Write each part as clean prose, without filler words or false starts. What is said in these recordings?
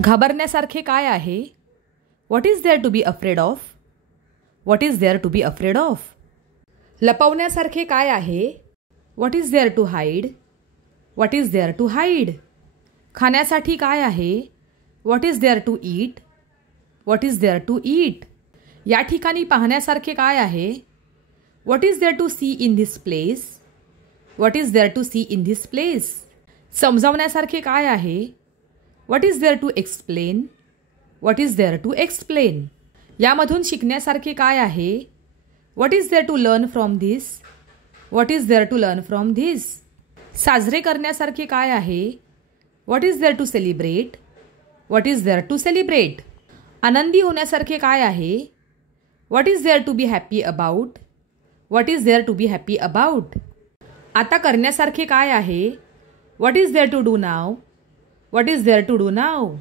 घाबरण्यासारखे काय आहे? What is there to be afraid of? What is there to be afraid of? लपवण्यासारखे काय आहे? What is there to hide? What is there to hide? खाण्यासाठी काय आहे? What is there to eat? What is there to eat? या ठिकाणी पाहण्यासारखे काय आहे? What is there to see in this place? What is there to see in this place? समजावण्यासारखे काय आहे? What is there to explain? What is there to explain? यामधून शिकण्यासारखे काय आहे? What is there to learn from this? What is there to learn from this? साजरे करण्यासारखे काय आहे? What is there to celebrate? What is there to celebrate? आनंदी होण्यासारखे काय आहे? What is there to be happy about? What is there to be happy about? आता करण्यासारखे काय आहे? What is there to do now? What is there to do now?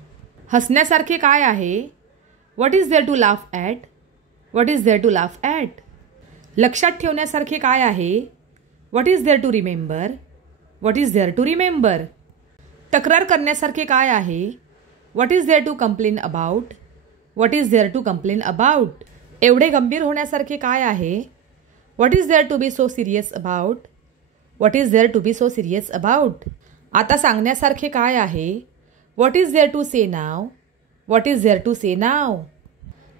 हसण्यासारखे काय आहे? What is there to laugh at? What is there to laugh at? लक्षात ठेवण्यासारखे काय आहे? What is there to remember? What is there to remember? तक्रार करण्यासारखे काय आहे? What is there to complain about? What is there to complain about? एवढे गंभीर होण्यासारखे काय आहे? What is there to be so serious about? What is there to be so serious about? आता सांगण्यासारखे काय आहे? What is there to say now? What is there to say now?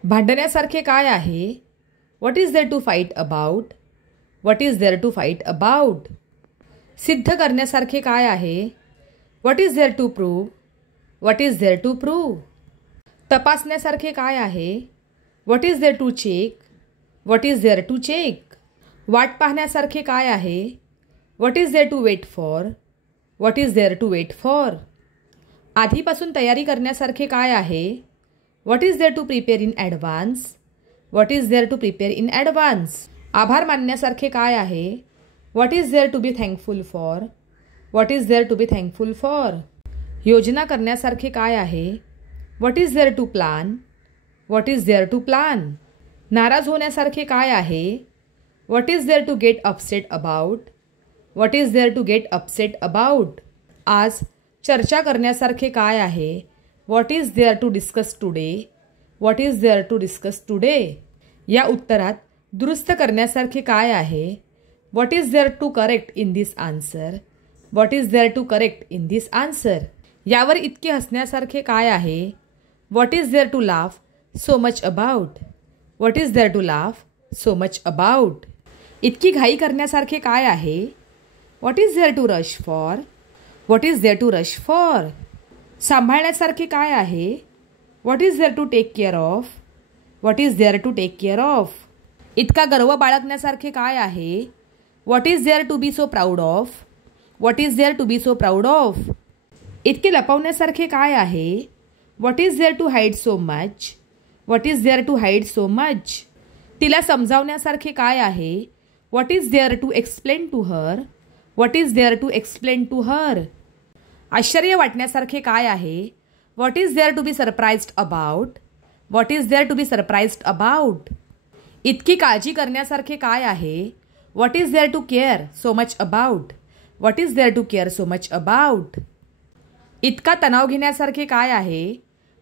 भांडण्यासारखे काय आहे? What is there to fight about? What is there to fight about? सिद्ध करण्यासारखे काय आहे? What is there to prove? What is there to prove? तपासण्यासारखे काय आहे? What is there to check? What is there to check? वाट पाहण्यासारखे काय आहे? What is there to wait for? What is there to wait for? आधीपासून तयारी करण्यासारखे काय आहे? What is there to prepare in advance? What is there to prepare in advance? आभार मानण्यासारखे काय आहे? What is there to be thankful for? What is there to be thankful for? योजना करण्यासारखे काय आहे? What is there to plan? What is there to plan? नाराज होण्यासारखे काय आहे? What is there to get upset about? What is there to get upset about? आज चर्चा करण्यासारखे काय आहे? What is there to discuss today? What is there to discuss today? या उत्तरात दुरुस्त करण्यासारखे काय आहे? What is there to correct in this answer? What is there to correct in this answer? यावर इतके हसण्यासारखे काय आहे? What is there to laugh so much about? What is there to laugh so much about? इतकी घाई करण्यासारखे काय आहे? What is there to rush for? What is there to rush for? सांभाळण्यासारखे काय आहे? What is there to take care of? What is there to take care of? इतका गर्व बाळगण्यासारखे काय आहे? What is there to be so proud of? What is there to be so proud of? इतके लपवण्यासारखे काय आहे? What is there to hide so much? What is there to hide so much? तिला समजावण्यासारखे काय आहे? What is there to explain to her? What is there to explain to her? आश्चर्य वाटण्यासारखे काय आहे? What is there to be surprised about? What is there to be surprised about? इतकी काळजी करण्यासारखे काय आहे? What is there to care so much about? What is there to care so much about? इतका तणाव घेण्यासारखे काय आहे?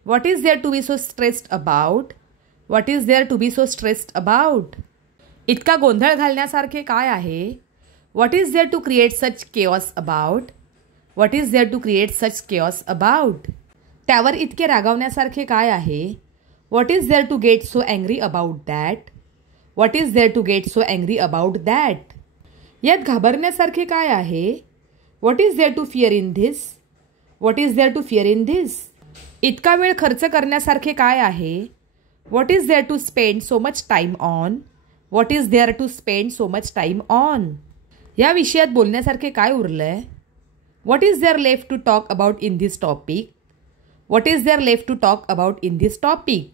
What is there to be so stressed about? What is there to be so stressed about? इतका गोंधळ घालण्यासारखे काय आहे? What is there to create such chaos about? What is there to create such chaos about? त्यावर इतके रागावण्यासारखे काय आहे? What is there to get so angry about that? What is there to get so angry about that? यात घाबरण्यासारखे काय आहे? What is there to fear in this? What is there to fear in this? इतका वेळ खर्च करण्यासारखे काय आहे? What is there to spend so much time on? What is there to spend so much time on? या विषयात बोलण्यासारखे काय उरलंय? What is there left to talk about in this topic? What is there left to talk about in this topic?